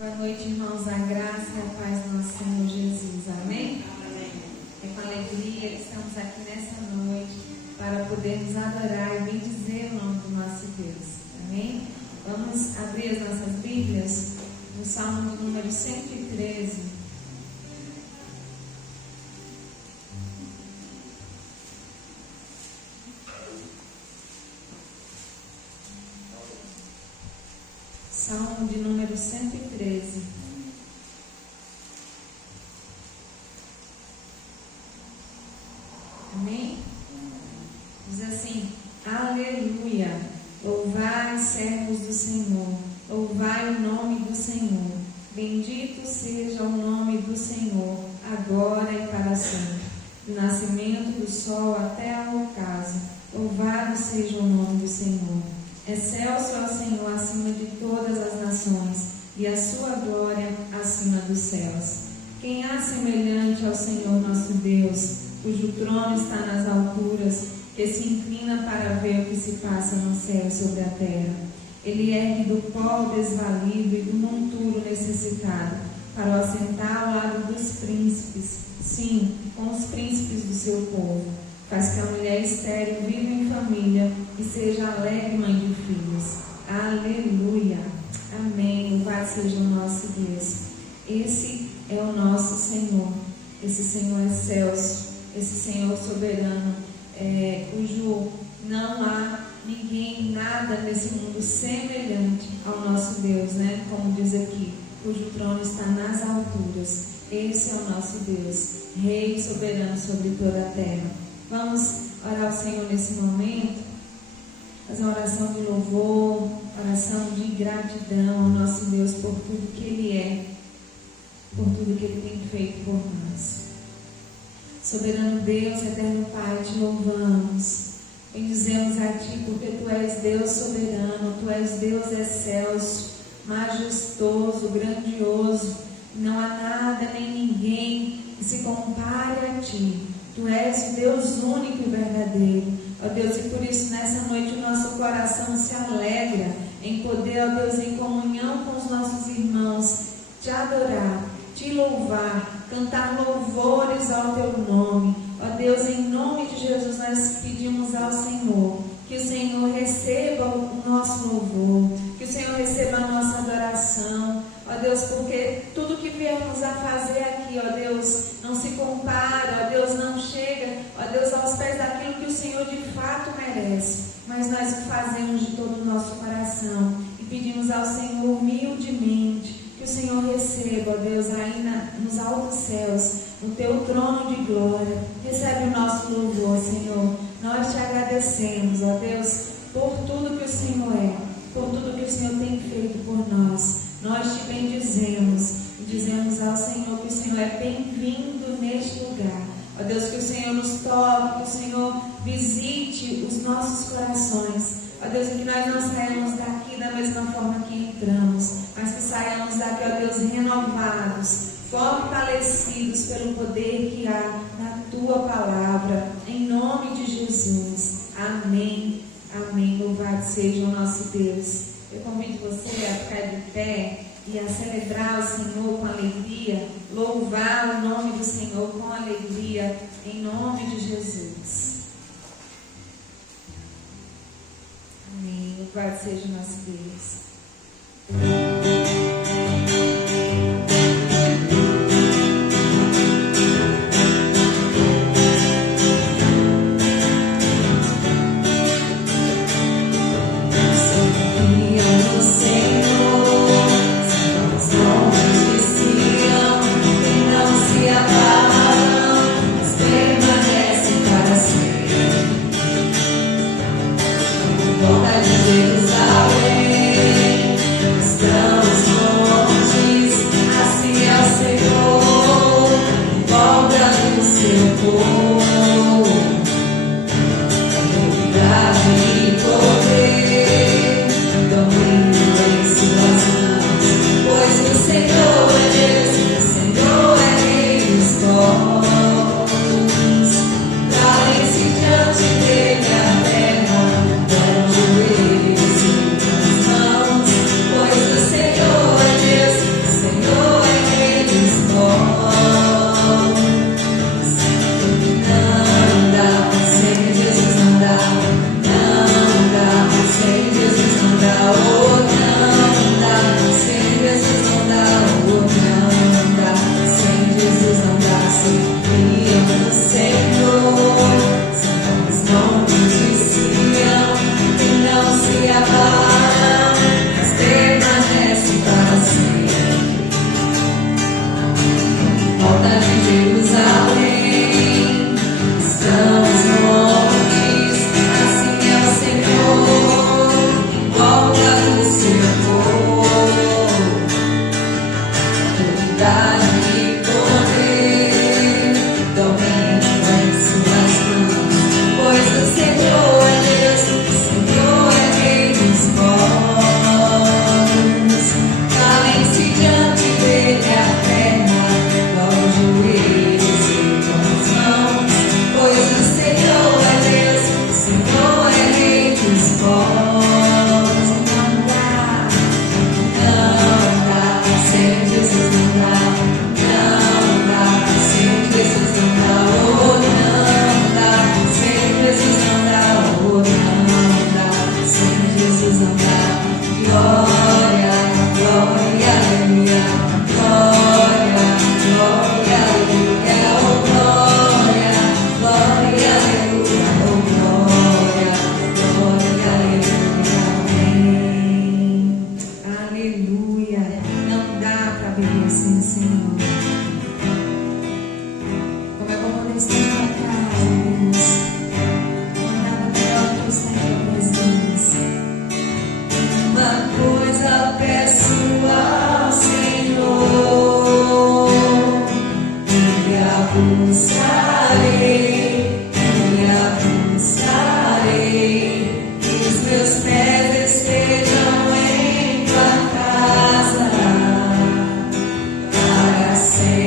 Boa noite, irmãos, a graça e a paz do nosso Senhor Jesus, amém? Amém. É com alegria que estamos aqui nessa noite para podermos adorar e bendizer o nome do nosso Deus, amém? Vamos abrir as nossas Bíblias no Salmo de número 113. Salmo de número 113. Amém? Diz assim: Aleluia! Louvai, servos do Senhor, louvai o nome do Senhor. Bendito seja o nome do Senhor, agora e para sempre. Do nascimento do sol até ao ocaso, louvado seja o nome do Senhor. Excelso é o Senhor acima de todas as nações, e a sua glória acima dos céus. Quem há semelhante ao Senhor nosso Deus, cujo trono está nas alturas, que se inclina para ver o que se passa no céu e sobre a terra? Ele ergue do pó desvalido e do monturo necessitado, para o assentar ao lado dos príncipes, sim, com os príncipes do seu povo. Faz que a mulher estéril viva em família e seja alegre mãe de filhos. Aleluia! Amém! Louvado seja o nosso Deus. Esse é o nosso Senhor. Esse Senhor excelso, esse Senhor soberano, cujo não há ninguém, nada nesse mundo semelhante ao nosso Deus, né? Como diz aqui, cujo trono está nas alturas. Esse é o nosso Deus, Rei soberano sobre toda a terra. Vamos orar ao Senhor nesse momento, fazer uma oração de louvor, oração de gratidão ao nosso Deus por tudo que Ele é, por tudo que Ele tem feito por nós. Soberano Deus, eterno Pai, te louvamos, bendizemos a Ti, porque Tu és Deus soberano, Tu és Deus excelso, majestoso, grandioso. Não há nada nem ninguém que se compare a Ti. Tu és o Deus único e verdadeiro, ó Deus, e por isso nessa noite o nosso coração se alegra em poder, ó Deus, em comunhão com os nossos irmãos, te adorar, te louvar, cantar louvores ao Teu nome. Ó Deus, em nome de Jesus nós pedimos ao Senhor que o Senhor receba o nosso louvor, que o Senhor receba a nossa adoração, ó Deus, porque tudo que viemos a fazer aqui, ó Deus, não se compara, ó Deus, não chega, ó Deus, aos pés daquilo que o Senhor de fato merece, mas nós o fazemos de todo o nosso coração e pedimos ao Senhor humildemente que o Senhor receba, ó Deus, aí nos altos céus, no Teu trono de glória, recebe o nosso louvor, Senhor. Nós te agradecemos, ó Deus, por tudo que o Senhor é, por tudo que o Senhor tem feito por nós. Nós te bendizemos e dizemos ao Senhor que o Senhor é bem-vindo neste lugar. Ó Deus, que o Senhor nos toque, que o Senhor visite os nossos corações. Ó Deus, que nós não saiamos daqui da mesma forma que entramos, mas que saiamos daqui, ó Deus, renovados, fortalecidos pelo poder que há na Tua palavra, em nome de Jesus. Amém, amém. Louvado seja o nosso Deus. Eu convido você a ficar de pé e a celebrar o Senhor com alegria, louvar o nome do Senhor com alegria, em nome de Jesus. Amém. Louvado seja o nosso Deus. Jerusalém, estão viver assim, Senhor. Como é bom poder estar em tua casa, Deus. Não há nada melhor que estar em tua presença. Uma coisa peço ao Senhor, e a buscarei, que os meus pés estejam em tua casa para sempre,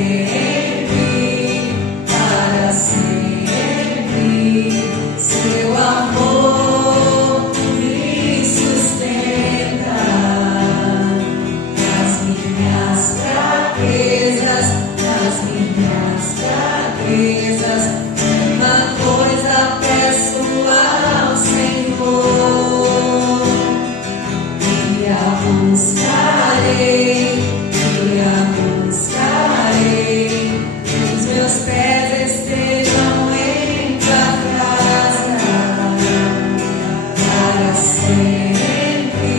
seu amor me sustenta nas minhas fraquezas, uma coisa peço ao Senhor, e a buscarei, que os meus pés estejam em tua casa para sempre,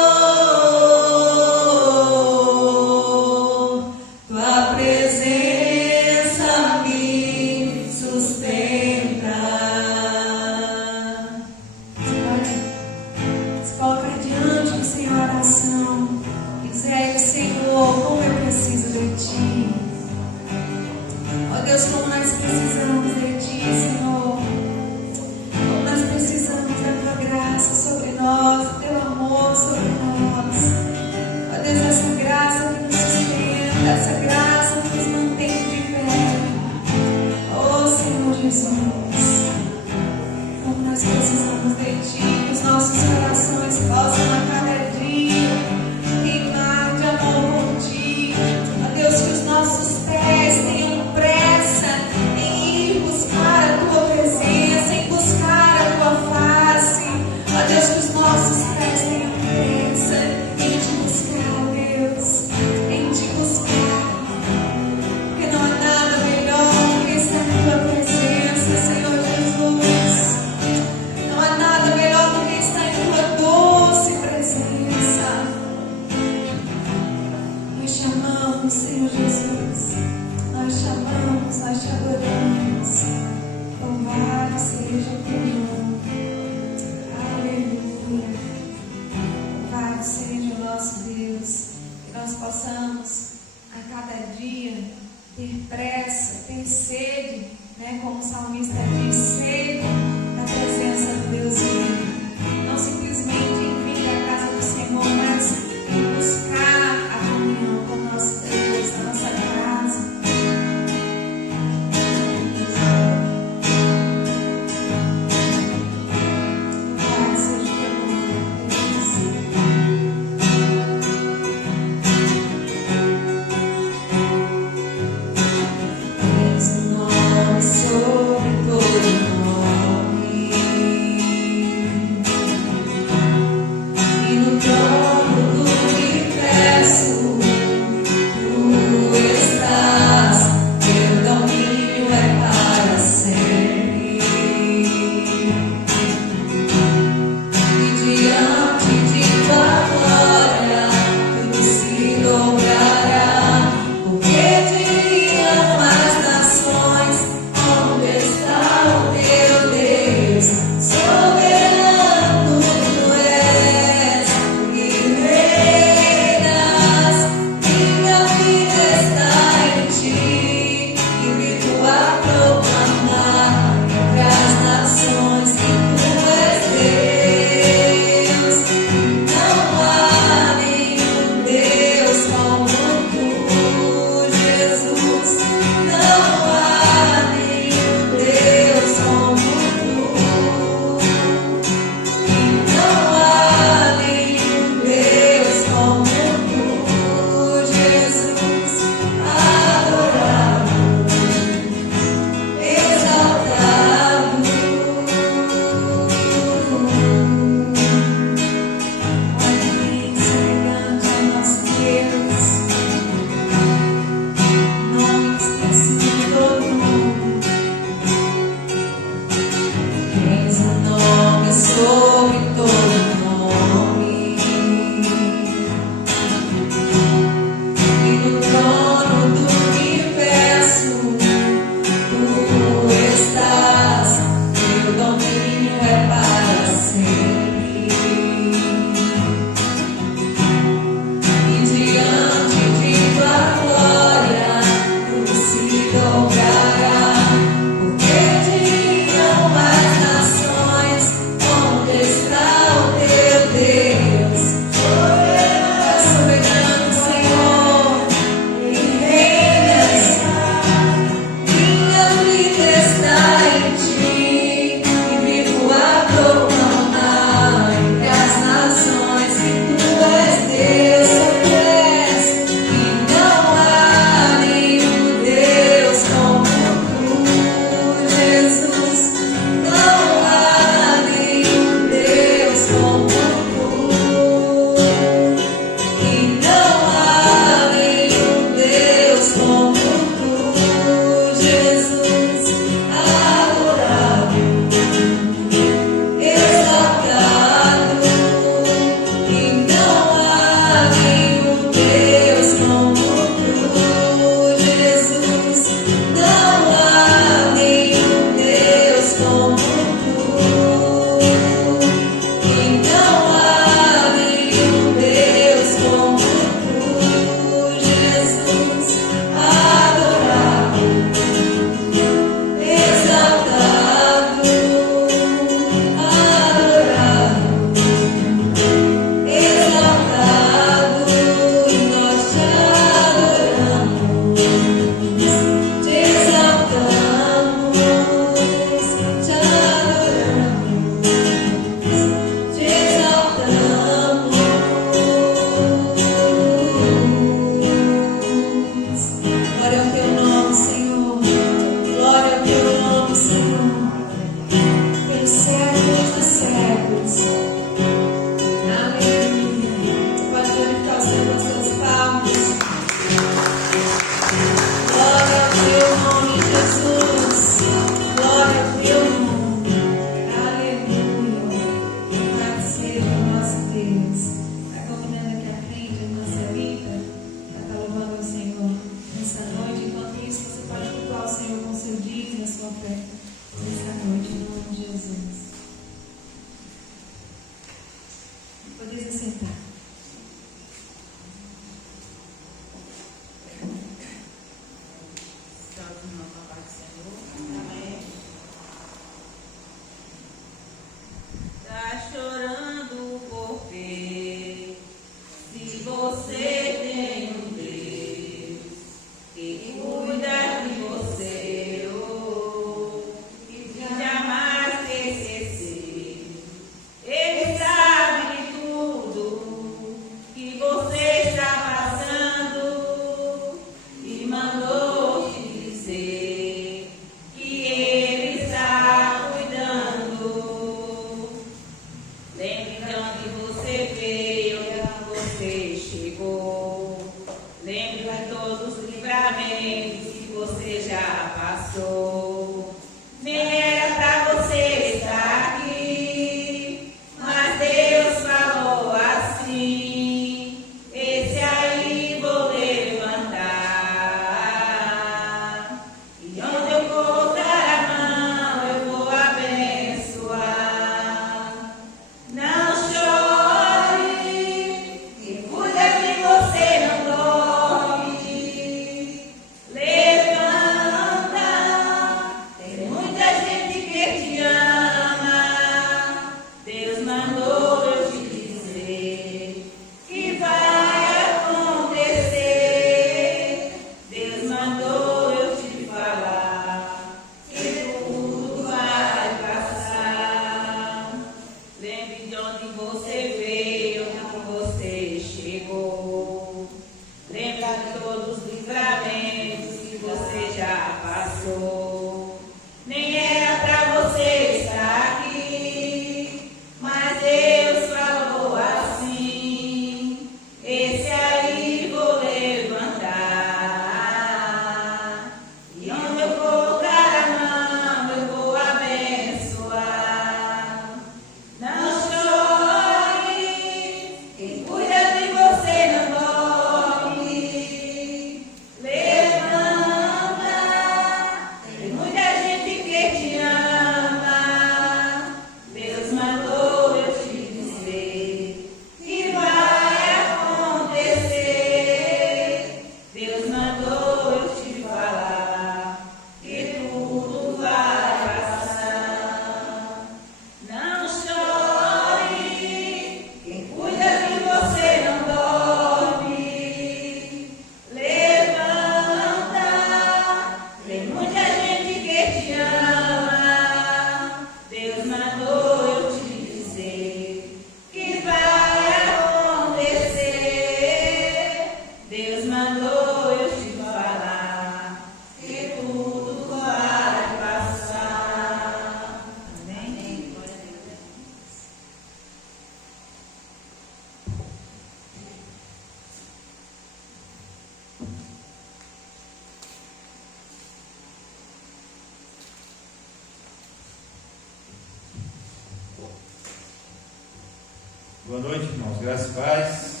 Boa noite, irmãos. Graças e paz.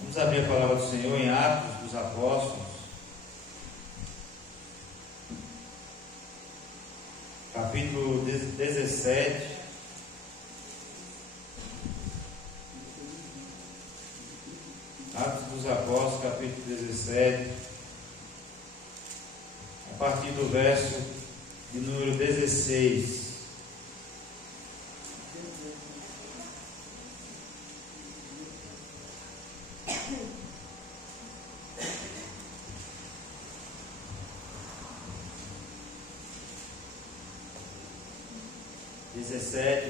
Vamos abrir a palavra do Senhor em Atos dos Apóstolos, capítulo 17. Atos dos Apóstolos, capítulo 17, a partir do verso de número 16.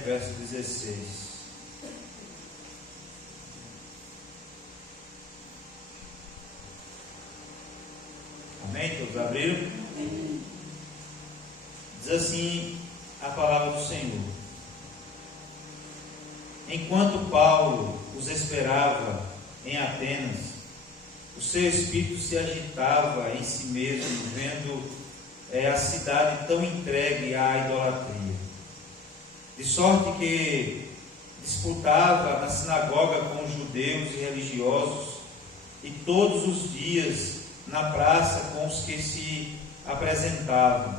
Verso 16. Amém? Todos abriram? Amém. Diz assim a palavra do Senhor: enquanto Paulo os esperava em Atenas, o seu espírito se agitava em si mesmo, vendo a cidade tão entregue à idolatria. De sorte que disputava na sinagoga com os judeus e religiosos, e todos os dias na praça com os que se apresentavam.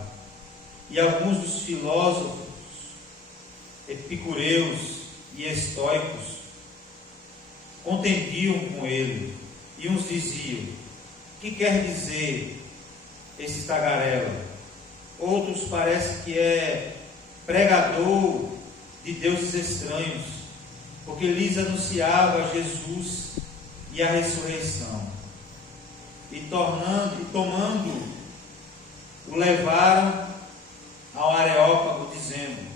E alguns dos filósofos, epicureus e estoicos, contendiam com ele, e uns diziam: que quer dizer esse tagarela? Outros parece que é pregador de deuses estranhos, porque lhes anunciava Jesus e a ressurreição. E tomando, o levaram ao Areópago, dizendo: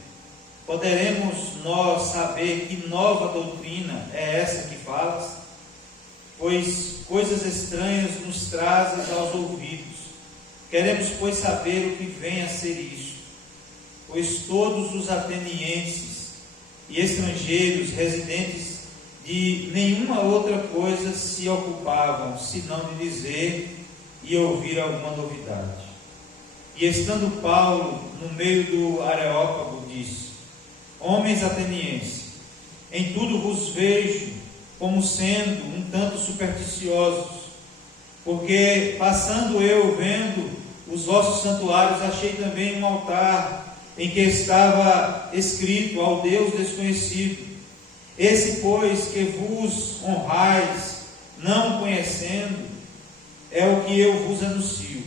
poderemos nós saber que nova doutrina é essa que falas? Pois coisas estranhas nos trazes aos ouvidos. Queremos, pois, saber o que vem a ser isto. Pois todos os atenienses e estrangeiros residentes de nenhuma outra coisa se ocupavam, senão de dizer e ouvir alguma novidade. E estando Paulo no meio do Areópago, disse: homens atenienses, em tudo vos vejo como sendo um tanto supersticiosos, porque passando eu vendo os vossos santuários, achei também um altar em que estava escrito: ao Deus desconhecido. Esse, pois, que vos honrais, não conhecendo, é o que eu vos anuncio.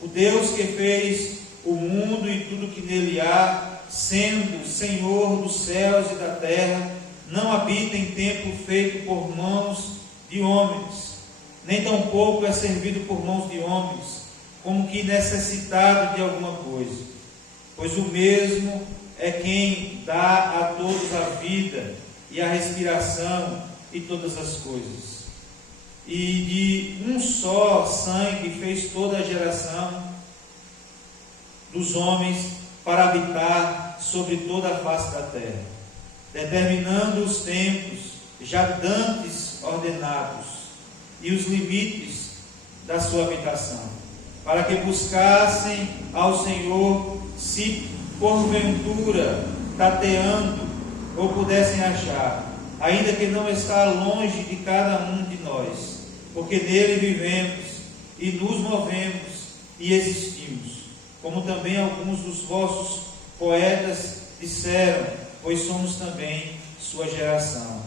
O Deus que fez o mundo e tudo que nele há, sendo Senhor dos céus e da terra, não habita em templo feito por mãos de homens, nem tampouco é servido por mãos de homens, como que necessitado de alguma coisa, pois o mesmo é quem dá a todos a vida e a respiração e todas as coisas. E de um só sangue fez toda a geração dos homens para habitar sobre toda a face da terra, determinando os tempos já dantes ordenados e os limites da sua habitação, para que buscassem ao Senhor, se porventura tateando ou pudessem achar, ainda que não está longe de cada um de nós, porque nele vivemos e nos movemos e existimos, como também alguns dos vossos poetas disseram, pois somos também sua geração.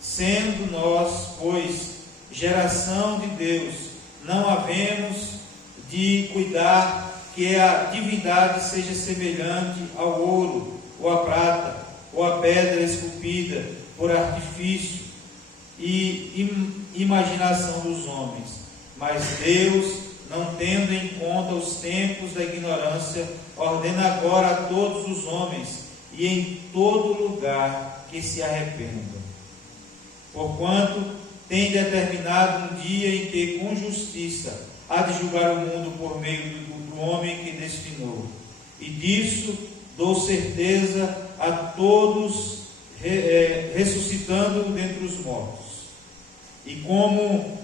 Sendo nós, pois, geração de Deus, não havemos de cuidar que a divindade seja semelhante ao ouro, ou à prata, ou à pedra esculpida por artifício e imaginação dos homens. Mas Deus, não tendo em conta os tempos da ignorância, ordena agora a todos os homens e em todo lugar que se arrependam. Porquanto tem determinado um dia em que com justiça há de julgar o mundo por meio do homem que destinou. E disso dou certeza a todos, ressuscitando dentre os mortos. E como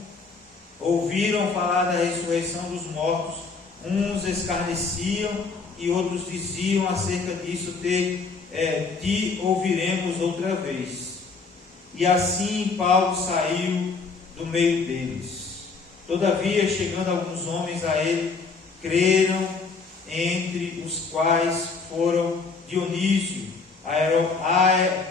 ouviram falar da ressurreição dos mortos, uns escarneciam e outros diziam acerca disso: te ouviremos outra vez. E assim Paulo saiu do meio deles. Todavia, chegando alguns homens a ele, creram, entre os quais foram Dionísio,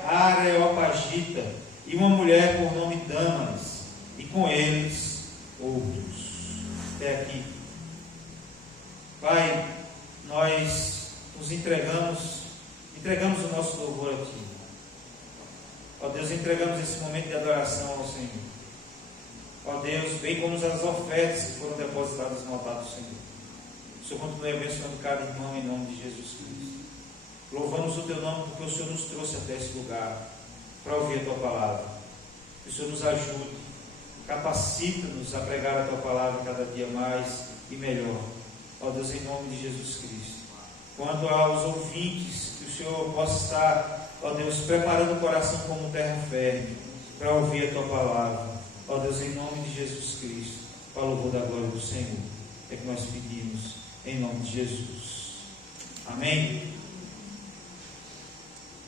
Areopagita, e uma mulher por nome Dâmaris, e com eles outros. Até aqui. Pai, nós nos entregamos o nosso louvor a Ti. Ó Deus, entregamos esse momento de adoração ao Senhor. Ó Deus, bem como as ofertas que foram depositadas no altar do Senhor. O Senhor continue abençoando cada irmão em nome de Jesus Cristo. Louvamos o Teu nome porque o Senhor nos trouxe até esse lugar para ouvir a Tua palavra. Que o Senhor nos ajude, capacita-nos a pregar a Tua palavra cada dia mais e melhor. Ó Deus, em nome de Jesus Cristo. Quanto aos ouvintes que o o Senhor possa estar, ó Deus, preparando o coração como terra fértil para ouvir a Tua palavra. Ó Deus, em nome de Jesus Cristo, para o louvor da glória do Senhor, é que nós pedimos, em nome de Jesus. Amém?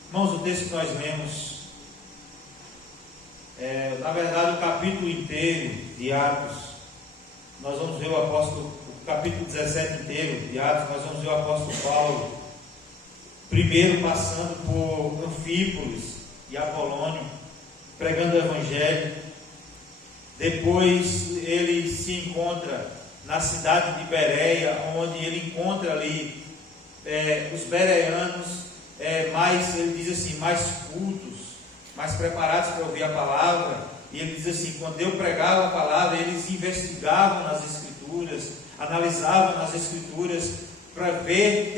Irmãos, o texto que nós lemos, na verdade, o capítulo inteiro de Atos, nós vamos ver o capítulo 17 inteiro de Atos, nós vamos ver o apóstolo Paulo, primeiro passando por Anfípolis e Apolônio, pregando o Evangelho. Depois ele se encontra na cidade de Bereia, onde ele encontra ali os bereanos, ele diz assim, mais cultos, mais preparados para ouvir a palavra. E ele diz assim, quando eu pregava a palavra, eles investigavam nas Escrituras, analisavam nas Escrituras, para ver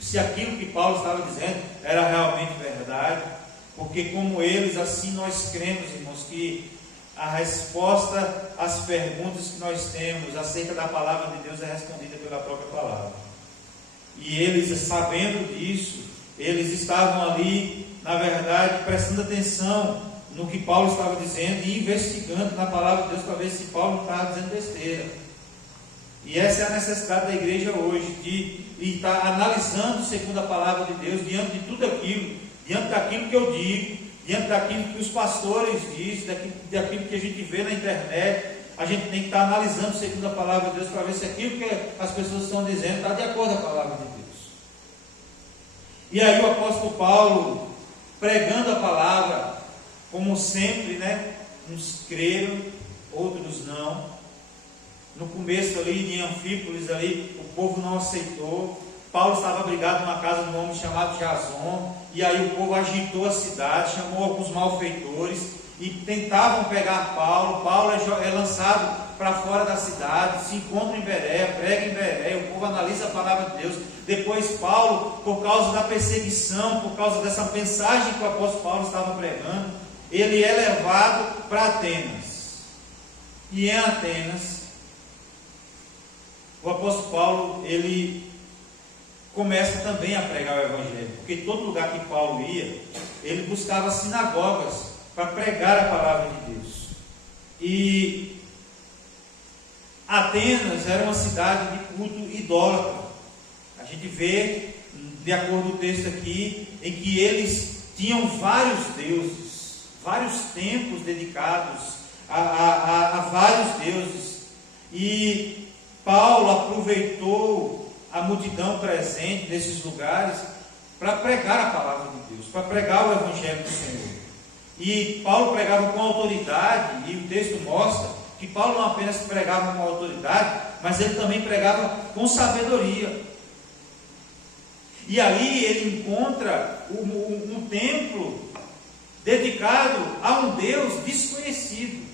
se aquilo que Paulo estava dizendo era realmente verdade. Porque como eles, assim nós cremos, irmãos, que a resposta às perguntas que nós temos acerca da palavra de Deus é respondida pela própria palavra. E eles, sabendo disso, eles estavam ali, na verdade, prestando atenção no que Paulo estava dizendo e investigando na palavra de Deus para ver se Paulo não estava dizendo besteira. E essa é a necessidade da igreja hoje, de estar analisando segundo a palavra de Deus, diante de tudo aquilo, diante daquilo que eu digo, diante daquilo que os pastores dizem, daquilo que a gente vê na internet. A gente tem que estar analisando segundo a palavra de Deus para ver se aquilo que as pessoas estão dizendo está de acordo com a palavra de Deus. E aí o apóstolo Paulo, pregando a palavra, como sempre, né? Uns creram, outros não. No começo ali de Anfípolis, ali, o povo não aceitou. Paulo estava abrigado numa casa de um homem chamado Jason, e aí o povo agitou a cidade, chamou alguns malfeitores e tentavam pegar Paulo. Paulo é lançado para fora da cidade, se encontra em Bereia, prega em Bereia, o povo analisa a palavra de Deus. Depois Paulo, por causa da perseguição, por causa dessa mensagem que o apóstolo Paulo estava pregando, ele é levado para Atenas. E em Atenas, o apóstolo Paulo, ele começa também a pregar o Evangelho, porque todo lugar que Paulo ia, ele buscava sinagogas para pregar a palavra de Deus. E Atenas era uma cidade de culto idólatra. A gente vê, de acordo com o texto aqui, em que eles tinham vários deuses, vários templos dedicados a vários deuses. E Paulo aproveitou a multidão presente nesses lugares para pregar a palavra de Deus, para pregar o Evangelho do Senhor. E Paulo pregava com autoridade, e o texto mostra que Paulo não apenas pregava com autoridade, mas ele também pregava com sabedoria. E aí ele encontra um templo dedicado a um Deus desconhecido,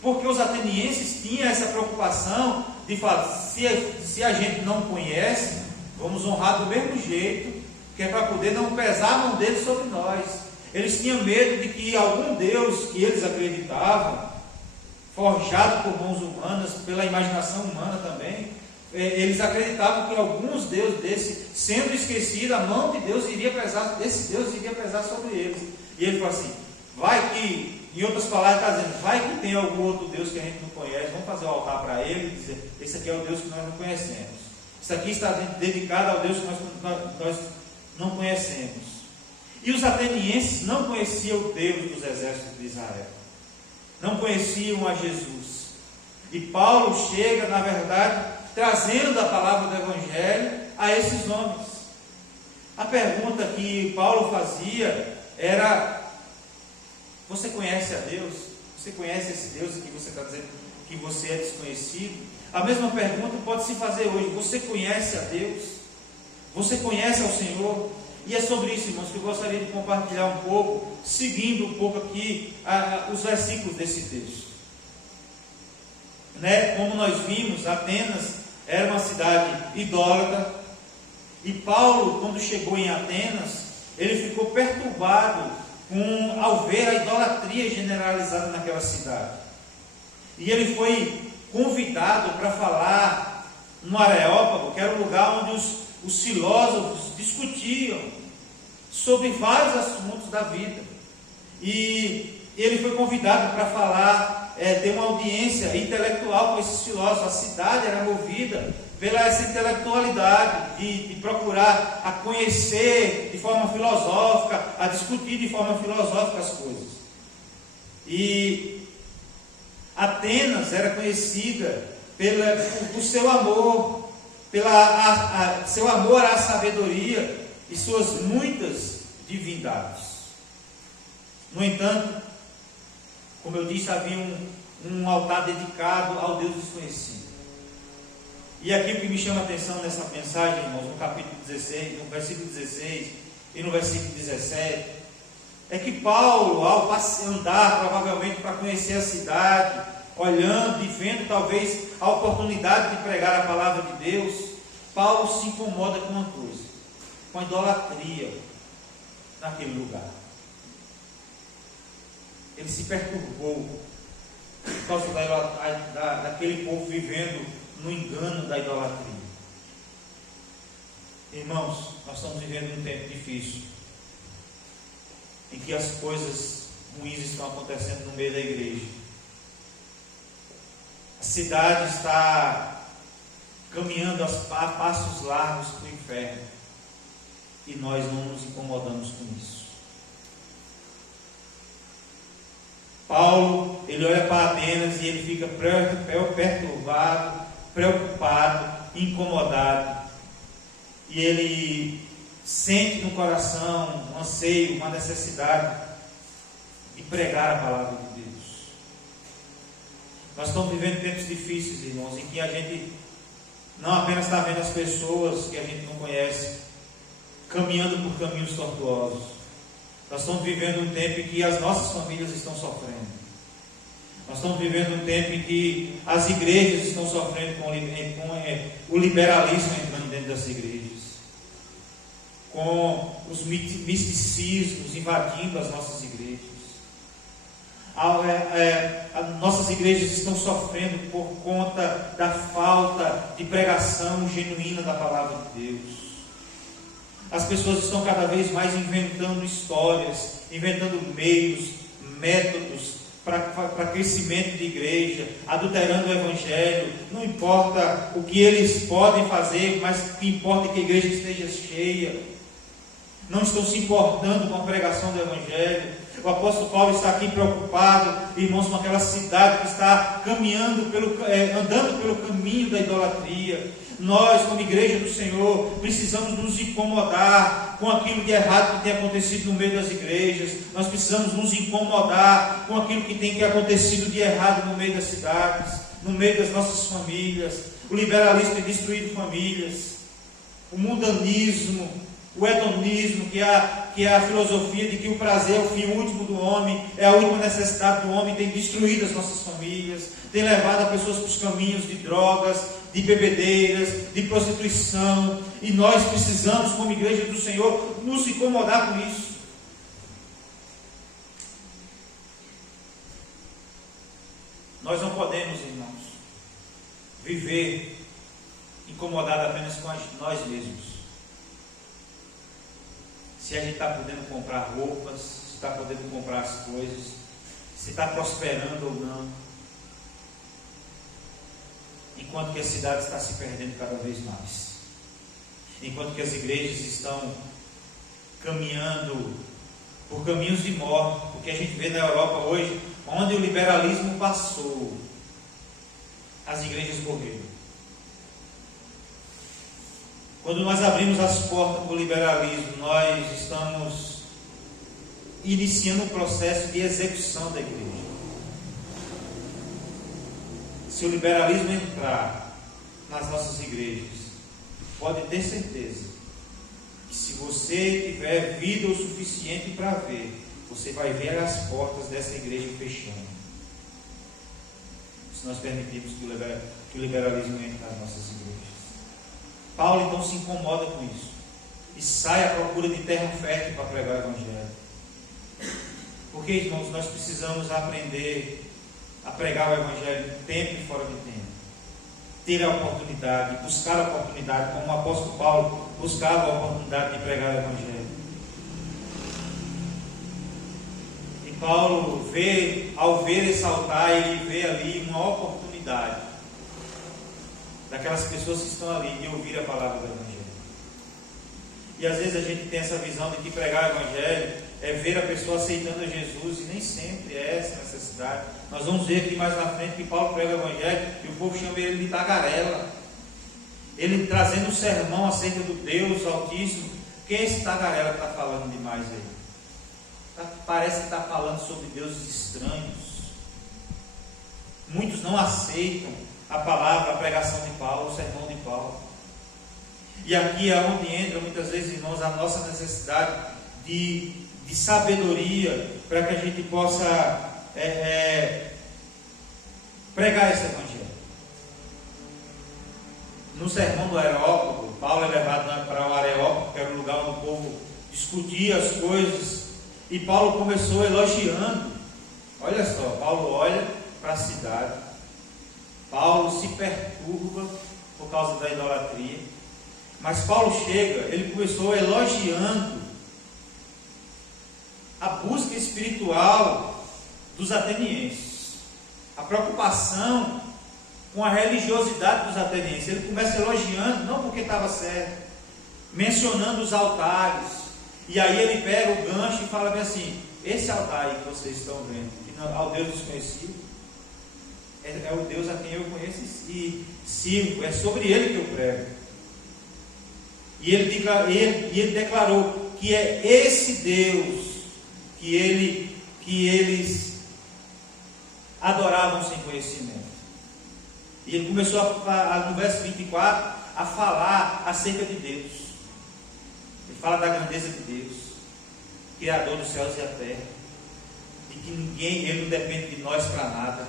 porque os atenienses tinham essa preocupação de falar, se a gente não conhece, vamos honrar do mesmo jeito, que é para poder não pesar a mão deles sobre nós. Eles tinham medo de que algum Deus que eles acreditavam, forjado por mãos humanas, pela imaginação humana também, eles acreditavam que alguns deuses desses, sendo esquecidos, a mão de Deus iria pesar, desse Deus iria pesar sobre eles. E ele falou assim, vai que, em outras palavras está dizendo, vai que tem algum outro Deus que a gente não conhece, vamos fazer o altar para ele e dizer, esse aqui é o Deus que nós não conhecemos. Isso aqui está dedicado ao Deus que nós não conhecemos. E os atenienses não conheciam o Deus dos exércitos de Israel, não conheciam a Jesus. E Paulo chega, na verdade, trazendo a palavra do Evangelho a esses homens. A pergunta que Paulo fazia era, você conhece a Deus? Você conhece esse Deus que você está dizendo que você é desconhecido? A mesma pergunta pode se fazer hoje, você conhece a Deus? Você conhece ao Senhor? E é sobre isso, irmãos, que eu gostaria de compartilhar um pouco, seguindo um pouco aqui os versículos desse texto. Né? Como nós vimos, Atenas era uma cidade idólatra, e Paulo, quando chegou em Atenas, ele ficou perturbado ao ver a idolatria generalizada naquela cidade. E ele foi convidado para falar no Areópago, que era o lugar onde os filósofos discutiam sobre vários assuntos da vida. E ele foi convidado para falar, ter uma audiência intelectual com esses filósofos. A cidade era movida pela essa intelectualidade de procurar a conhecer de forma filosófica, a discutir de forma filosófica as coisas. E Atenas era conhecida por seu amor, seu amor à sabedoria e suas muitas divindades. No entanto, como eu disse, havia um altar dedicado ao Deus desconhecido. E aqui o que me chama a atenção nessa mensagem, irmãos, no capítulo 16, no versículo 16 e no versículo 17, é que Paulo, ao andar provavelmente para conhecer a cidade, olhando e vendo talvez a oportunidade de pregar a palavra de Deus, Paulo se incomoda com uma coisa, com a idolatria naquele lugar. Ele se perturbou por causa daquele povo vivendo no engano da idolatria. Irmãos, nós estamos vivendo um tempo difícil, em que as coisas ruins estão acontecendo no meio da igreja. A cidade está caminhando a passos largos para o inferno, e nós não nos incomodamos com isso. Paulo, ele olha para Atenas e ele fica perturbado, preocupado, incomodado, e ele sente no coração um anseio, uma necessidade de pregar a palavra de Deus. Nós estamos vivendo tempos difíceis, irmãos, em que a gente não apenas está vendo as pessoas que a gente não conhece caminhando por caminhos tortuosos. Nós estamos vivendo um tempo em que as nossas famílias estão sofrendo. Nós estamos vivendo um tempo em que as igrejas estão sofrendo com o liberalismo entrando dentro das igrejas, com os misticismos invadindo as nossas igrejas. Nossas igrejas estão sofrendo por conta da falta de pregação genuína da palavra de Deus. As pessoas estão cada vez mais inventando histórias, inventando meios, métodos para crescimento de igreja, adulterando o evangelho. Não importa o que eles podem fazer, mas o que importa é que a igreja esteja cheia. Não estão se importando com a pregação do evangelho. O apóstolo Paulo está aqui preocupado, irmãos, com aquela cidade que está caminhando andando pelo caminho da idolatria. Nós, como igreja do Senhor, precisamos nos incomodar com aquilo de errado que tem acontecido no meio das igrejas. Nós precisamos nos incomodar com aquilo que tem acontecido de errado no meio das cidades, no meio das nossas famílias. O liberalismo tem destruído famílias. O mundanismo, o hedonismo, que é a filosofia de que o prazer é o fim último do homem, é a última necessidade do homem, tem destruído as nossas famílias, tem levado as pessoas para os caminhos de drogas, de bebedeiras, de prostituição, e nós precisamos, como igreja do Senhor, nos incomodar com isso. Nós não podemos, irmãos, viver incomodado apenas com nós mesmos. Se a gente está podendo comprar roupas, se está podendo comprar as coisas, se está prosperando ou não, enquanto que a cidade está se perdendo cada vez mais, enquanto que as igrejas estão caminhando por caminhos de morte, porque a gente vê na Europa hoje, onde o liberalismo passou, as igrejas morreram. Quando nós abrimos as portas para o liberalismo, nós estamos iniciando um processo de execução da igreja. Se o liberalismo entrar nas nossas igrejas, pode ter certeza que se você tiver vida o suficiente para ver, você vai ver as portas dessa igreja fechando. Se nós permitirmos que o liberalismo entre nas nossas igrejas. Paulo então se incomoda com isso e sai à procura de terra fértil para pregar o evangelho. Porque, irmãos, nós precisamos aprender a pregar o evangelho de tempo e fora de tempo. Ter a oportunidade, buscar a oportunidade, como o apóstolo Paulo buscava a oportunidade de pregar o evangelho. ao ver esse altar, ele vê ali uma oportunidade daquelas pessoas que estão ali de ouvir a palavra do Evangelho. E às vezes a gente tem essa visão de que pregar o Evangelho é ver a pessoa aceitando a Jesus, e nem sempre é essa a necessidade. Nós vamos ver aqui mais na frente que Paulo prega o Evangelho e o povo chama ele de tagarela. Ele trazendo um sermão acerca do Deus Altíssimo. Quem é esse tagarela que está falando demais aí? Parece que está falando sobre deuses estranhos. Muitos não aceitam a palavra, a pregação de Paulo, o sermão de Paulo. E aqui é onde entra muitas vezes, irmãos, a nossa necessidade de sabedoria para que a gente possa pregar esse Evangelho. No sermão do Areópago, Paulo é levado para o Areópago, que era o lugar onde o povo discutia as coisas, e Paulo começou elogiando. Olha só, Paulo olha para a cidade, Paulo se perturba por causa da idolatria, mas Paulo chega, ele começou elogiando a busca espiritual dos atenienses, a preocupação com a religiosidade dos atenienses. Ele começa elogiando, não porque estava certo, mencionando os altares, e aí ele pega o gancho e fala bem assim: esse altar aí que vocês estão vendo, que ao Deus desconhecido, é o Deus a quem eu conheço e sirvo, é sobre ele que eu prego. E ele declarou que é esse Deus que eles adoravam sem conhecimento. E ele começou no verso 24 a falar acerca de Deus. Ele fala da grandeza de Deus, Criador dos céus e a terra, de que ele não depende de nós para nada,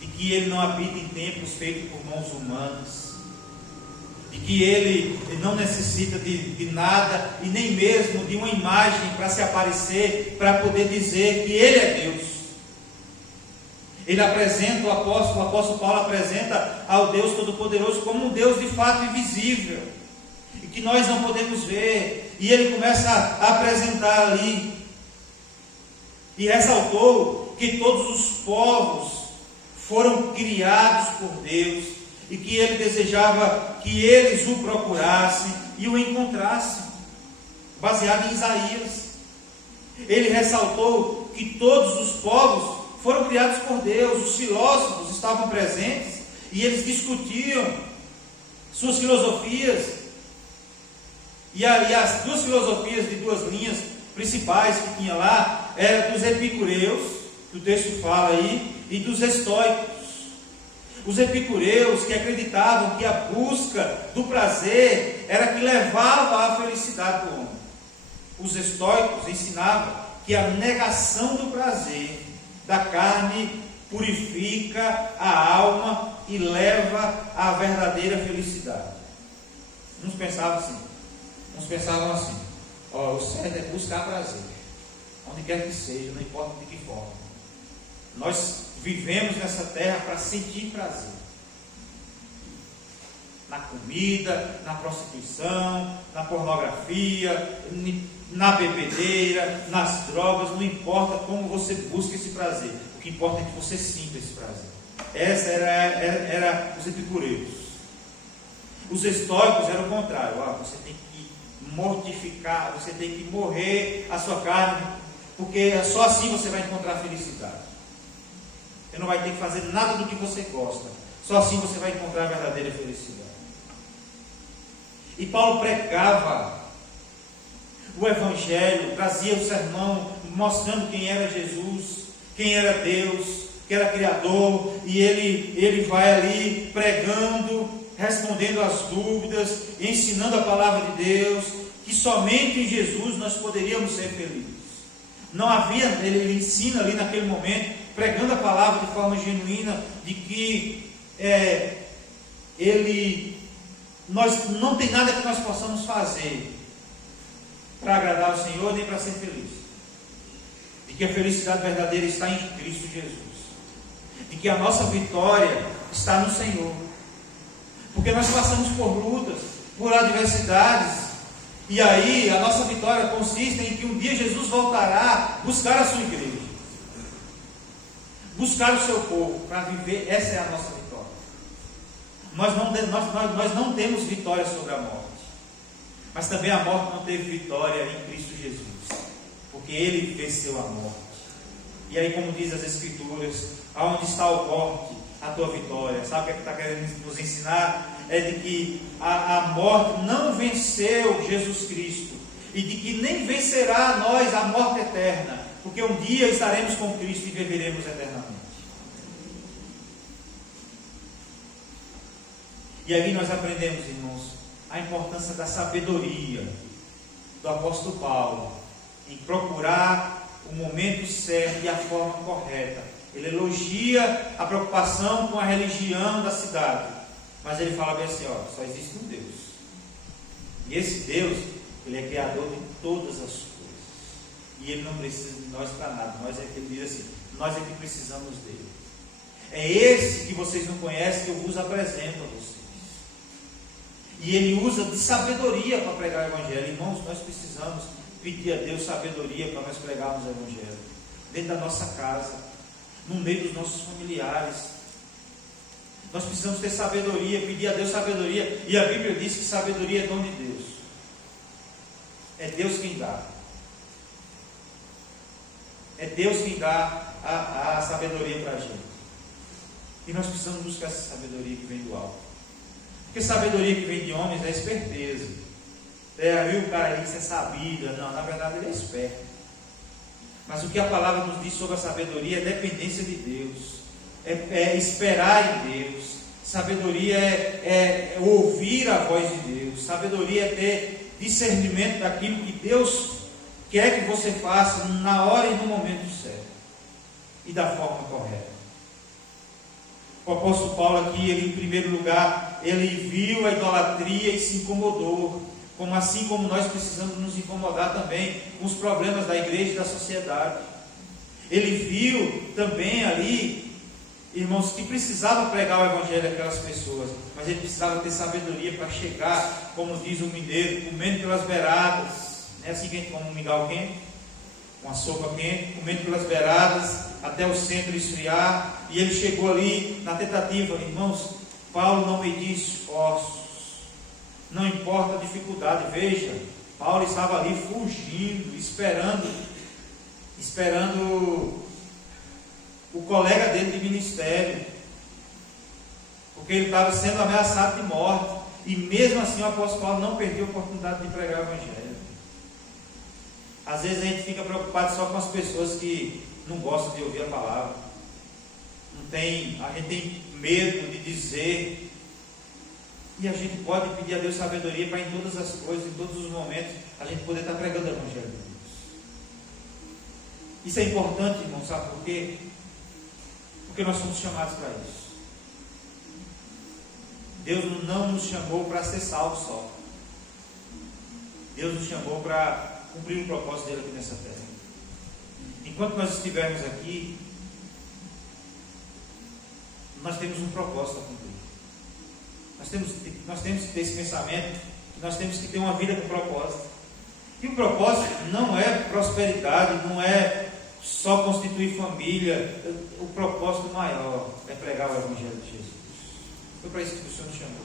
de que ele não habita em templos feitos por mãos humanas, de que ele não necessita de nada e nem mesmo de uma imagem para se aparecer, para poder dizer que ele é Deus. Ele apresenta, o apóstolo Paulo apresenta ao Deus Todo-Poderoso como um Deus de fato invisível, e que nós não podemos ver, e ele começa a apresentar ali, e ressaltou que todos os povos foram criados por Deus, e que ele desejava que eles o procurassem e o encontrassem, baseado em Isaías. Ele ressaltou que todos os povos foram criados por Deus. Os filósofos estavam presentes e eles discutiam suas filosofias, e as duas filosofias de duas linhas principais que tinha lá eram dos epicureus, que o texto fala aí, e dos estoicos. Os epicureus, que acreditavam que a busca do prazer era que levava à felicidade do homem. Os estoicos ensinavam que a negação do prazer da carne purifica a alma e leva à verdadeira felicidade. Uns pensavam assim: o certo é buscar prazer, onde quer que seja, não importa de que forma. Nós vivemos nessa terra para sentir prazer, na comida, na prostituição, na pornografia, na bebedeira, nas drogas. Não importa como você busca esse prazer, o que importa é que você sinta esse prazer. Essa era os epicureus. Os estoicos eram o contrário. Você tem que mortificar, você tem que morrer a sua carne, porque só assim você vai encontrar felicidade. Você não vai ter que fazer nada do que você gosta, só assim você vai encontrar a verdadeira felicidade. E Paulo pregava o Evangelho, trazia o sermão, mostrando quem era Jesus, quem era Deus, que era Criador, e ele vai ali pregando, respondendo às dúvidas, ensinando a palavra de Deus, que somente em Jesus nós poderíamos ser felizes. Não havia, ele ensina ali naquele momento, pregando a palavra de forma genuína, de que nós não tem nada que nós possamos fazer para agradar ao Senhor, nem para ser feliz. De que a felicidade verdadeira está em Cristo Jesus. De que a nossa vitória está no Senhor. Porque nós passamos por lutas, por adversidades, e aí a nossa vitória consiste em que um dia Jesus voltará buscar a sua igreja. buscar o seu povo para viver. Essa é a nossa vitória. Nós não temos vitória sobre a morte, mas também a morte não teve vitória em Cristo Jesus, porque Ele venceu a morte. E aí, como diz as Escrituras, aonde está o morte, a tua vitória. Sabe o que está querendo nos ensinar? É de que a morte não venceu Jesus Cristo, e de que nem vencerá a nós a morte eterna, porque um dia estaremos com Cristo e viveremos eternamente. E aí nós aprendemos, irmãos, a importância da sabedoria do apóstolo Paulo em procurar o momento certo e a forma correta. Ele elogia a preocupação com a religião da cidade, mas ele fala bem assim, só existe um Deus, e esse Deus, Ele é criador de todas as coisas, e Ele não precisa de nós para nada. Ele diz assim, nós é que precisamos dele. É esse que vocês não conhecem que eu vos apresento a vocês. E Ele usa de sabedoria para pregar o Evangelho. Irmãos, nós precisamos pedir a Deus sabedoria para nós pregarmos o Evangelho, dentro da nossa casa, no meio dos nossos familiares. Nós precisamos ter sabedoria, pedir a Deus sabedoria, e a Bíblia diz que sabedoria é dom de Deus. É Deus quem dá. É Deus quem dá a sabedoria para a gente. E nós precisamos buscar essa sabedoria que vem do alto. Porque sabedoria que vem de homens é esperteza. Viu o cara aí, isso é sabido. Não, na verdade ele é esperto. Mas o que a palavra nos diz sobre a sabedoria é dependência de Deus. É esperar em Deus. Sabedoria é ouvir a voz de Deus. Sabedoria é ter discernimento daquilo que Deus quer que você faça na hora e no momento certo e da forma correta. O apóstolo Paulo aqui, ele em primeiro lugar, ele viu a idolatria e se incomodou, assim como nós precisamos nos incomodar também com os problemas da igreja e da sociedade. Ele viu também ali, irmãos, que precisava pregar o Evangelho àquelas pessoas, mas ele precisava ter sabedoria para chegar, como diz o mineiro, comendo pelas beiradas. Não é assim que a gente come um mingau quente, uma sopa quente, comendo pelas beiradas, até o centro esfriar. E ele chegou ali na tentativa, irmãos, Paulo não media esforços, não importa a dificuldade. Veja, Paulo estava ali fugindo, esperando o colega dele de ministério, porque ele estava sendo ameaçado de morte, e mesmo assim o apóstolo Paulo não perdeu a oportunidade de pregar o Evangelho. Às vezes a gente fica preocupado só com as pessoas que não gostam de ouvir a palavra, a gente tem medo de dizer, e a gente pode pedir a Deus sabedoria para em todas as coisas, em todos os momentos, a gente poder estar pregando o Evangelho de Deus. Isso é importante, irmão, sabe por quê? Porque nós somos chamados para isso. Deus não nos chamou para ser salvo só. Deus nos chamou para cumprir o propósito dele aqui nessa terra. Enquanto nós estivermos aqui, nós temos um propósito a cumprir. Nós temos que ter esse pensamento que nós temos que ter uma vida com propósito. E o propósito não é prosperidade, não é só constituir família. O propósito maior é pregar o Evangelho de Jesus. Foi para isso que o Senhor nos chamou.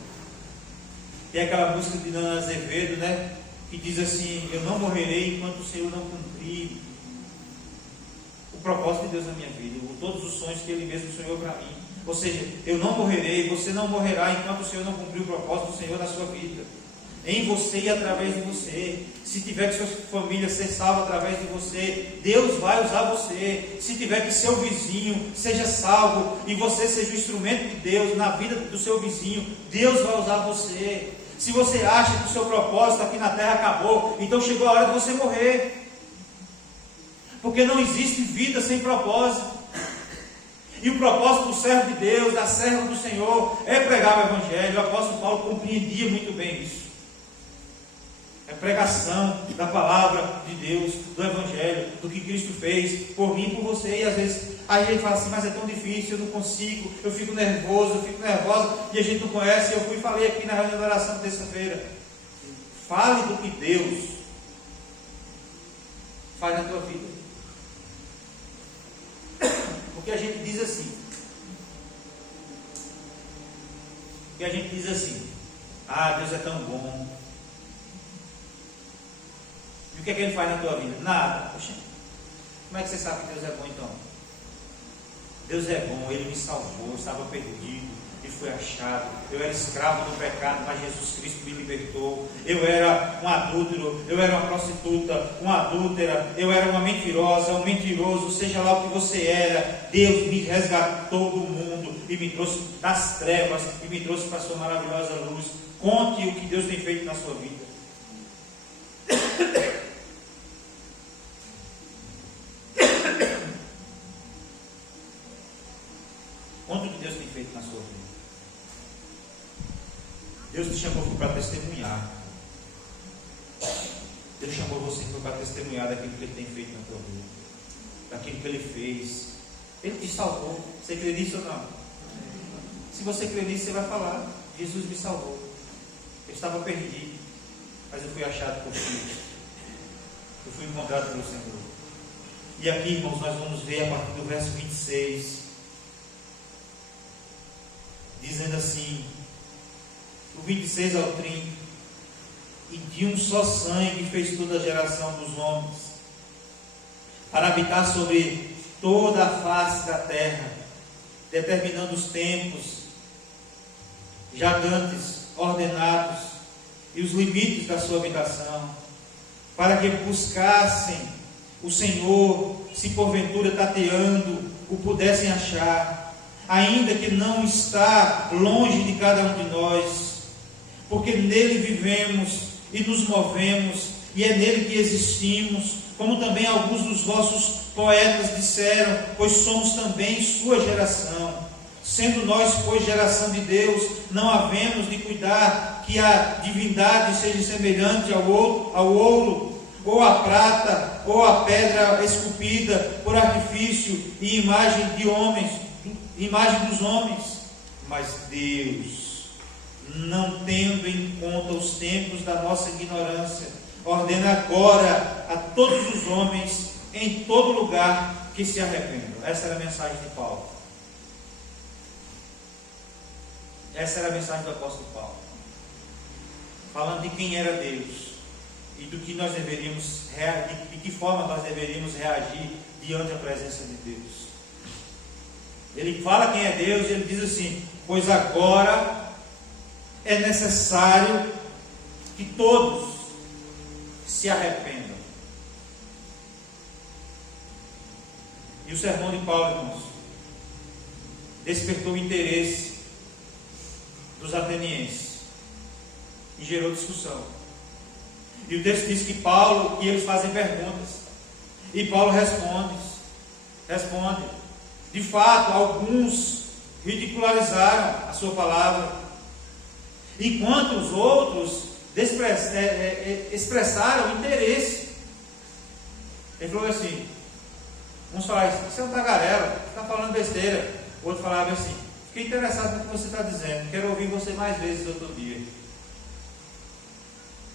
Tem aquela música de Dona Azevedo, né? Que diz assim: eu não morrerei enquanto o Senhor não cumprir o propósito de Deus na minha vida, todos os sonhos que Ele mesmo sonhou para mim. Ou seja, eu não morrerei, você não morrerá enquanto o Senhor não cumprir o propósito do Senhor na sua vida, em você e através de você. Se tiver que sua família ser salva através de você, Deus vai usar você. Se tiver que seu vizinho seja salvo e você seja o instrumento de Deus na vida do seu vizinho, Deus vai usar você. Se você acha que o seu propósito aqui na terra acabou, então chegou a hora de você morrer, porque não existe vida sem propósito. E o propósito do servo de Deus, da serva do Senhor, é pregar o Evangelho. O apóstolo Paulo compreendia muito bem isso. É pregação da palavra de Deus, do Evangelho, do que Cristo fez por mim e por você. E às vezes a gente fala assim: mas é tão difícil, eu não consigo, eu fico nervoso, eu fico nervosa, e a gente não conhece. Eu fui e falei aqui na reunião de oração de terça-feira: fale do que Deus faz na tua vida. Porque Porque a gente diz assim. Ah, Deus é tão bom. E o que é que Ele faz na tua vida? Nada. Poxa, como é que você sabe que Deus é bom então? Deus é bom, Ele me salvou, eu estava perdido e fui achado. Eu era escravo do pecado, mas Jesus Cristo me libertou. Eu era um adúltero, eu era uma prostituta, uma adúltera, eu era uma mentirosa, um mentiroso, seja lá o que você era. Deus me resgatou do mundo e me trouxe das trevas e me trouxe para a sua maravilhosa luz. Conte o que Deus tem feito na sua vida. Conte o que Deus tem feito na sua vida. Deus te chamou para testemunhar. Deus chamou você para testemunhar daquilo que Ele tem feito na tua vida, daquilo que Ele fez. Ele te salvou. Você crê nisso ou não? Se você crê nisso, você vai falar: Jesus me salvou. Eu estava perdido, mas eu fui achado por Cristo. Eu fui encontrado pelo Senhor. E aqui, irmãos, nós vamos ver a partir do verso 26, dizendo assim, do 26 ao 30: e de um só sangue fez toda a geração dos homens, para habitar sobre toda a face da terra, determinando os tempos já dantes ordenados e os limites da sua habitação, para que buscassem o Senhor, se porventura tateando o pudessem achar, ainda que não está longe de cada um de nós, porque nele vivemos e nos movemos, e é nele que existimos, como também alguns dos vossos poetas disseram, pois somos também sua geração. Sendo nós, pois, geração de Deus, não havemos de cuidar que a divindade seja semelhante ao ouro, ou à prata, ou à pedra esculpida por artifício e imagem de homens, imagem dos homens. Mas Deus, não tendo em conta os tempos da nossa ignorância, ordena agora a todos os homens, em todo lugar, que se arrependam. Essa era a mensagem de Paulo. Essa era a mensagem do apóstolo Paulo, falando de quem era Deus e do que nós deveríamos reagir, de que forma nós deveríamos reagir diante da presença de Deus. Ele fala quem é Deus e ele diz assim: pois agora é necessário que todos se arrependam. E o sermão de Paulo, irmãos, despertou o interesse dos atenienses e gerou discussão. E o texto diz que Paulo e eles fazem perguntas, e Paulo responde. De fato, alguns ridicularizaram a sua palavra, enquanto os outros expressaram interesse. Ele falou assim: uns falaram, isso é um tagarela, está falando besteira. O outro falava assim: fiquei interessado no que você está dizendo, quero ouvir você mais vezes outro dia.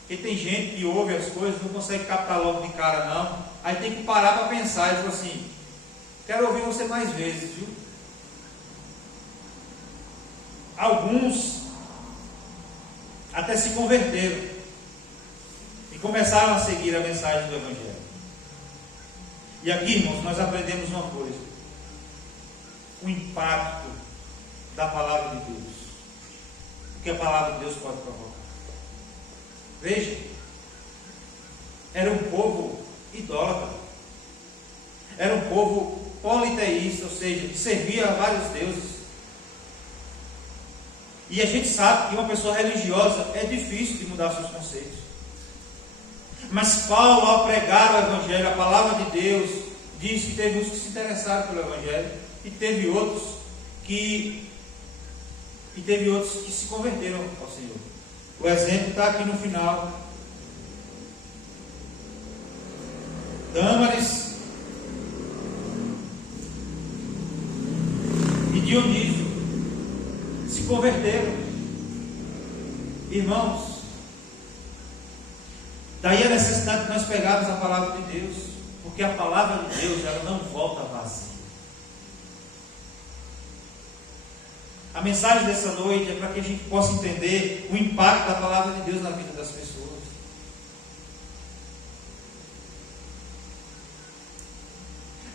Porque tem gente que ouve as coisas, não consegue captar logo de cara não, aí tem que parar para pensar. E falou assim: quero ouvir você mais vezes, viu? Alguns até se converteram e começaram a seguir a mensagem do Evangelho. E aqui, irmãos, nós aprendemos uma coisa: o impacto da palavra de Deus, o que a palavra de Deus pode provocar. Veja, era um povo idólatra, era um povo politeísta, ou seja, que servia a vários deuses. E a gente sabe que uma pessoa religiosa é difícil de mudar seus conceitos. Mas Paulo, ao pregar o Evangelho, a palavra de Deus, diz que teve uns que se interessaram pelo Evangelho e teve outros que se converteram ao Senhor. O exemplo está aqui no final. Dâmaris e Dionísio se converteram. Irmãos, daí a necessidade de nós pegarmos a palavra de Deus, porque a palavra de Deus, ela não volta vazia. A mensagem dessa noite é para que a gente possa entender o impacto da palavra de Deus na vida das pessoas.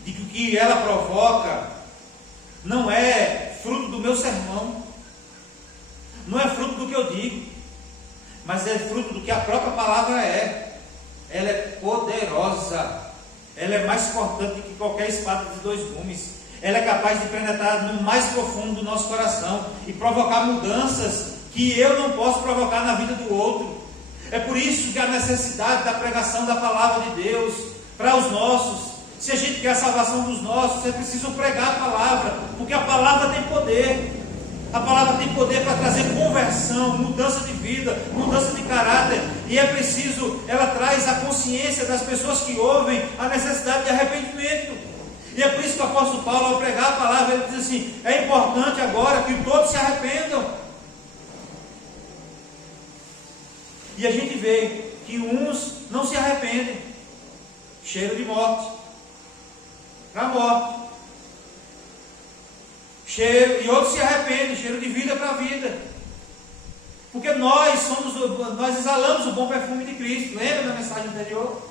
De que o que ela provoca não é fruto do meu sermão, não é fruto do que eu digo, mas é fruto do que a própria palavra é. Ela é poderosa, ela é mais cortante que qualquer espada de 2 gumes. Ela é capaz de penetrar no mais profundo do nosso coração e provocar mudanças que eu não posso provocar na vida do outro. É por isso que a necessidade da pregação da palavra de Deus para os nossos. Se a gente quer a salvação dos nossos, é preciso pregar a palavra, porque a palavra tem poder. A palavra tem poder para trazer conversão, mudança de vida, mudança de caráter. E é preciso, ela traz a consciência das pessoas que ouvem a necessidade de arrependimento. E é por isso que o apóstolo Paulo, ao pregar a palavra, ele diz assim: é importante agora que todos se arrependam. E a gente vê que uns não se arrependem. Cheiro de morte para a morte. Cheiro, e outros se arrependem, cheiro de vida para a vida. Porque nós exalamos o bom perfume de Cristo. Lembra da mensagem anterior?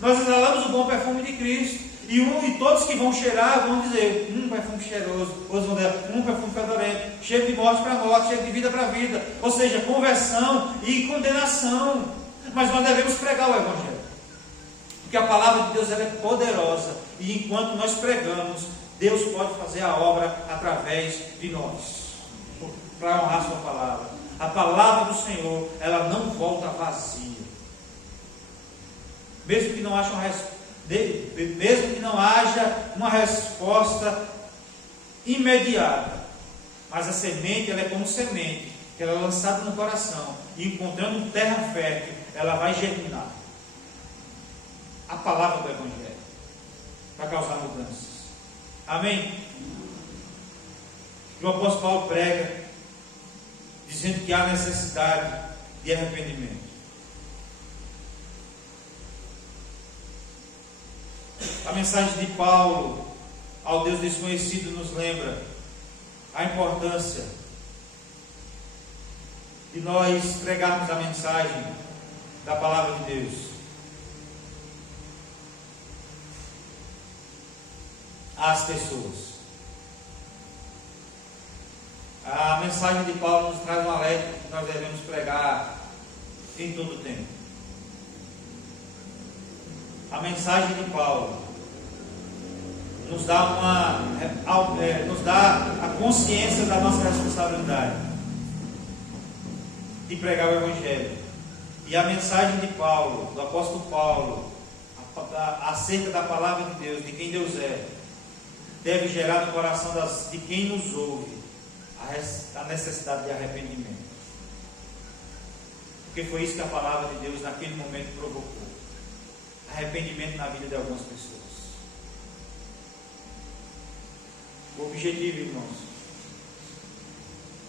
Nós exalamos o bom perfume de Cristo. E todos que vão cheirar vão dizer: perfume cheiroso. Outros vão dizer: perfume fedorento. Cheiro de morte para morte, cheiro de vida para vida. Ou seja, conversão e condenação. Mas nós devemos pregar o Evangelho. Porque a palavra de Deus ela é poderosa. E enquanto nós pregamos, Deus pode fazer a obra através de nós, para honrar sua palavra. A palavra do Senhor, ela não volta vazia. Mesmo que não haja uma resposta imediata, mas a semente, ela é como semente, que ela é lançada no coração, e encontrando terra fértil, ela vai germinar. A palavra do Evangelho, para causar mudanças. Amém? O apóstolo Paulo prega, dizendo que há necessidade de arrependimento. A mensagem de Paulo ao Deus desconhecido nos lembra a importância de nós pregarmos a mensagem da palavra de Deus às pessoas. A mensagem de Paulo nos traz um alerta que nós devemos pregar em todo o tempo. A mensagem de Paulo nos dá a consciência da nossa responsabilidade de pregar o Evangelho. E a mensagem de Paulo, do apóstolo Paulo, acerca da palavra de Deus, de quem Deus é, deve gerar no coração de quem nos ouve a necessidade de arrependimento. Porque foi isso que a palavra de Deus naquele momento provocou. Arrependimento na vida de algumas pessoas. O objetivo, irmãos,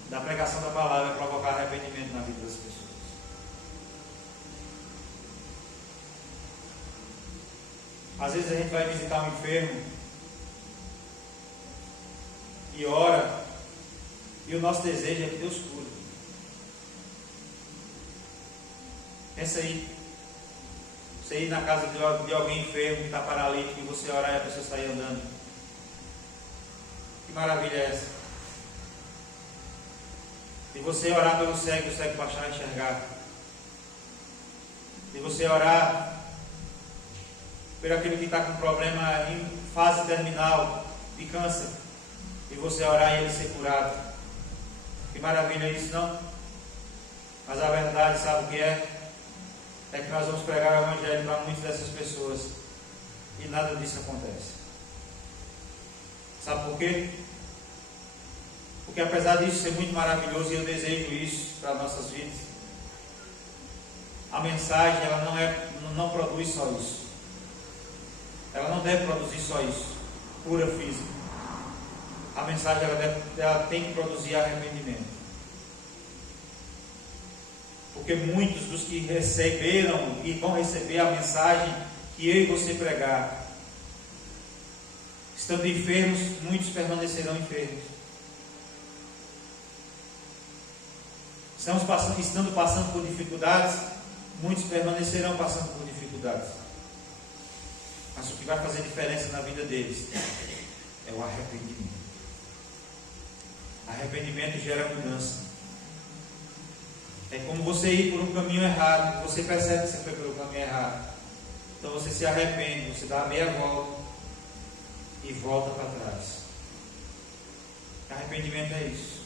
da pregação da palavra é provocar arrependimento na vida das pessoas. Às vezes a gente vai visitar um enfermo e ora, e o nosso desejo é que Deus cure. Pensa aí. Você ir na casa de alguém enfermo que está paralítico e você orar e a pessoa sair andando. Que maravilha é essa? E você orar pelo cego e o cego baixar a enxergar. E você orar por aquele que está com problema em fase terminal de câncer. E você orar e ele ser curado. Que maravilha é isso, não? Mas a verdade, sabe o que é? É que nós vamos pregar o Evangelho para muitas dessas pessoas e nada disso acontece. Sabe por quê? Porque apesar disso ser muito maravilhoso, e eu desejo isso para nossas vidas, a mensagem ela não produz só isso. Ela não deve produzir só isso, cura física. A mensagem ela tem que produzir arrependimento. Porque muitos dos que receberam e vão receber a mensagem que eu e você pregar, estando enfermos, muitos permanecerão enfermos. estando passando por dificuldades, muitos permanecerão passando por dificuldades. Mas o que vai fazer diferença na vida deles é o arrependimento. Arrependimento gera mudança. É como você ir por um caminho errado, você percebe que você foi pelo caminho errado. Então você se arrepende, você dá a meia volta e volta para trás. Arrependimento é isso.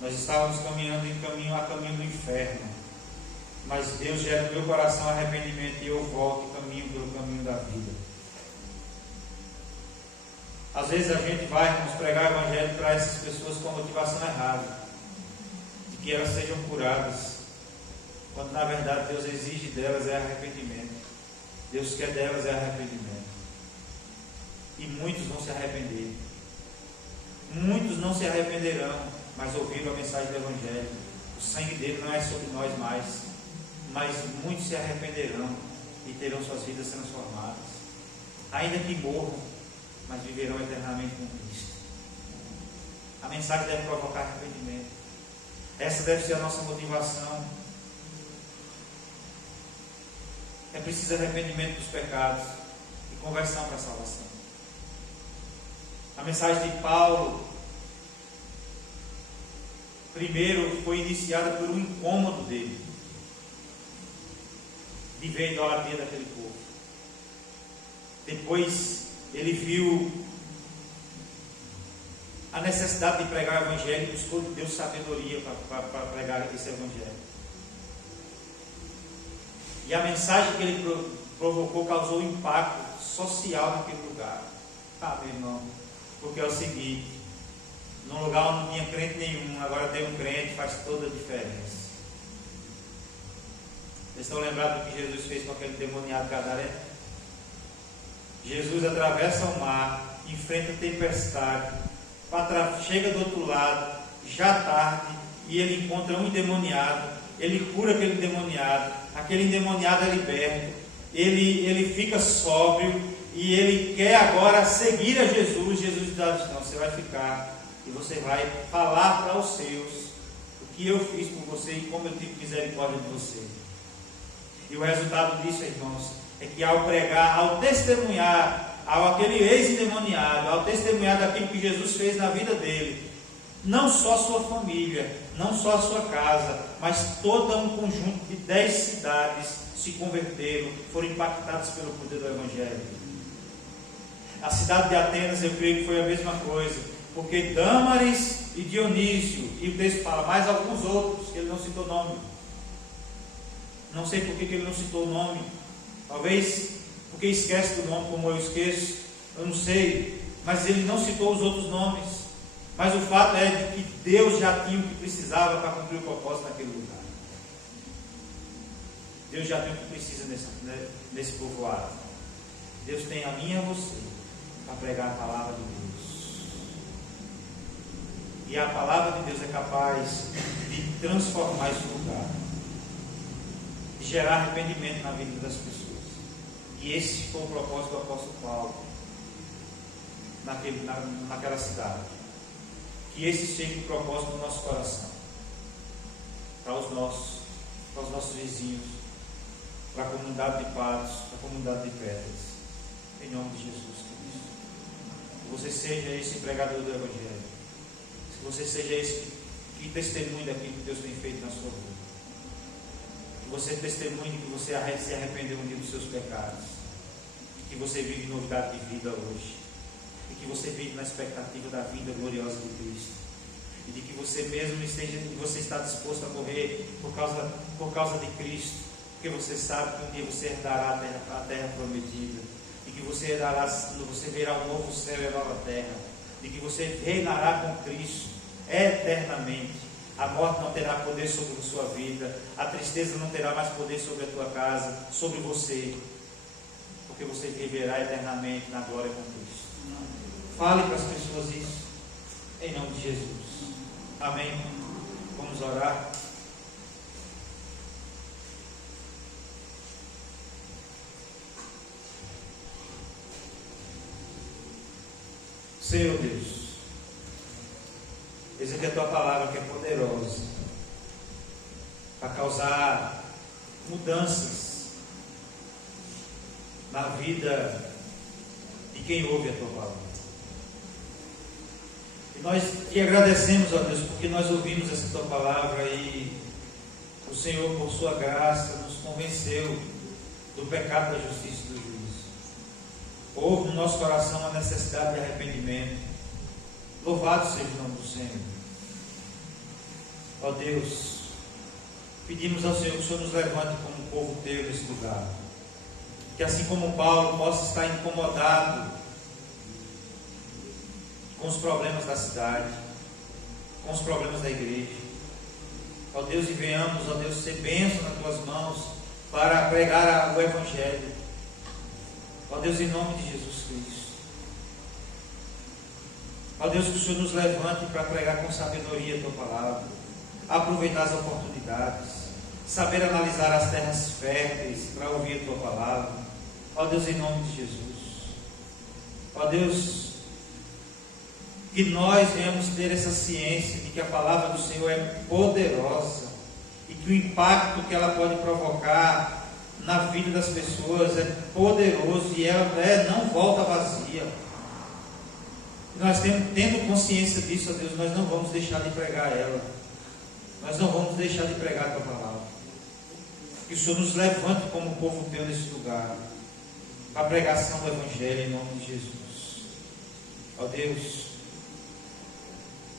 Nós estávamos caminhando a caminho do inferno, mas Deus gera no meu coração arrependimento e eu volto e caminho pelo caminho da vida. Às vezes a gente vai, vamos pregar o evangelho para essas pessoas com a motivação errada, de que elas sejam curadas, quando na verdade Deus exige delas é arrependimento. Deus quer delas é arrependimento. E muitos vão se arrepender. Muitos não se arrependerão, mas ouviram a mensagem do evangelho. O sangue dele não é sobre nós mais, mas muitos se arrependerão e terão suas vidas transformadas, ainda que morram, mas viverão eternamente com Cristo. A mensagem deve provocar arrependimento. Essa deve ser a nossa motivação. É preciso arrependimento dos pecados e conversão para a salvação. A mensagem de Paulo, primeiro, foi iniciada por um incômodo dele, de ver a idolatria daquele povo. Depois, ele viu a necessidade de pregar o evangelho e buscou de Deus sabedoria para pregar esse evangelho. E a mensagem que ele provocou causou impacto social naquele lugar. Meu irmão, porque é o seguinte: num lugar onde não tinha crente nenhum, agora tem um crente, faz toda a diferença. Vocês estão lembrados do que Jesus fez com aquele demoniado gadareno? Jesus atravessa o mar, enfrenta a tempestade, chega do outro lado, já tarde, e ele encontra um endemoniado, ele cura aquele endemoniado é liberto, ele fica sóbrio, e ele quer agora seguir a Jesus. Jesus diz: não, você vai ficar, e você vai falar para os seus o que eu fiz por você e como eu tive misericórdia de você. E o resultado disso, irmãos, é que ao pregar, ao testemunhar, aquele ex-endemoniado, ao testemunhar daquilo que Jesus fez na vida dele, não só a sua família, não só a sua casa, mas todo um conjunto de 10 cidades se converteram, foram impactadas pelo poder do Evangelho. A cidade de Atenas, eu creio que foi a mesma coisa, porque Dâmaris e Dionísio, e o texto fala mais alguns outros, que ele não citou nome. Não sei por que ele não citou o nome, talvez porque esquece do nome, como eu esqueço, eu não sei, mas ele não citou os outros nomes. Mas o fato é de que Deus já tinha o que precisava para cumprir o propósito naquele lugar. Deus já tem o que precisa nesse povoado. Deus tem a mim e a você para pregar a palavra de Deus. E a palavra de Deus é capaz de transformar esse lugar, de gerar arrependimento na vida das pessoas. E esse foi o propósito do apóstolo Paulo naquela cidade. Que esse seja o propósito do nosso coração, para os nossos vizinhos, para a comunidade de Patos, para a comunidade de Petras, em nome de Jesus Cristo. Que você seja esse pregador do Evangelho, que você seja esse que testemunhe daquilo que Deus tem feito na sua vida, que você testemunhe que você se arrependeu um dia dos seus pecados, que você vive novidade de vida hoje, e que você vive na expectativa da vida gloriosa de Cristo, e de que você mesmo você está disposto a morrer por causa de Cristo, porque você sabe que um dia você herdará a terra prometida, e que você verá um novo céu e a nova terra, e que você reinará com Cristo eternamente. A morte não terá poder sobre a sua vida, a tristeza não terá mais poder sobre a tua casa, sobre você, porque você viverá eternamente na glória com Cristo. Fale para as pessoas isso, em nome de Jesus. Amém. Vamos orar. Senhor Deus, eis aqui a tua palavra que é poderosa para causar mudanças na vida de quem ouve a tua palavra. E nós te agradecemos, ó Deus, porque nós ouvimos essa tua palavra e o Senhor, por sua graça, nos convenceu do pecado, da justiça e do juízo. Houve no nosso coração a necessidade de arrependimento. Louvado seja o nome do Senhor. Ó Deus, pedimos ao Senhor que o Senhor nos levante como povo teu nesse lugar. Que assim como Paulo possa estar incomodado com os problemas da cidade, com os problemas da igreja. Ó Deus, e venhamos, ó Deus, ser bênção nas tuas mãos para pregar o Evangelho. Ó Deus, em nome de Jesus Cristo. Ó Deus, que o Senhor nos levante para pregar com sabedoria a tua palavra, aproveitar as oportunidades, saber analisar as terras férteis para ouvir a tua palavra. Ó Deus, em nome de Jesus. Ó Deus, que nós venhamos ter essa ciência de que a palavra do Senhor é poderosa e que o impacto que ela pode provocar na vida das pessoas é poderoso e ela não volta vazia. E nós tendo consciência disso, ó Deus, nós não vamos deixar de pregar ela. Nós não vamos deixar de pregar a tua palavra. Que o Senhor nos levante como povo teu nesse lugar, para a pregação do Evangelho em nome de Jesus. Ó Deus,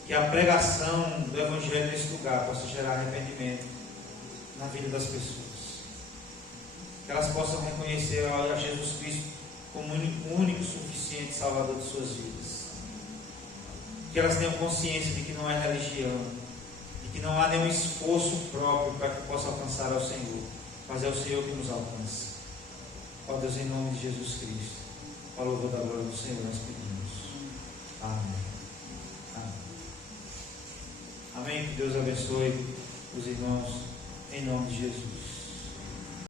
que a pregação do Evangelho nesse lugar possa gerar arrependimento na vida das pessoas. Que elas possam reconhecer a Jesus Cristo como o único suficiente Salvador de suas vidas. Que elas tenham consciência de que não é religião, de que não há nenhum esforço próprio para que possa alcançar ao Senhor, mas é o Senhor que nos alcança. Ó Deus, em nome de Jesus Cristo, ao louvor da glória do Senhor, nós pedimos. Amém. Amém. Que Deus abençoe os irmãos, em nome de Jesus.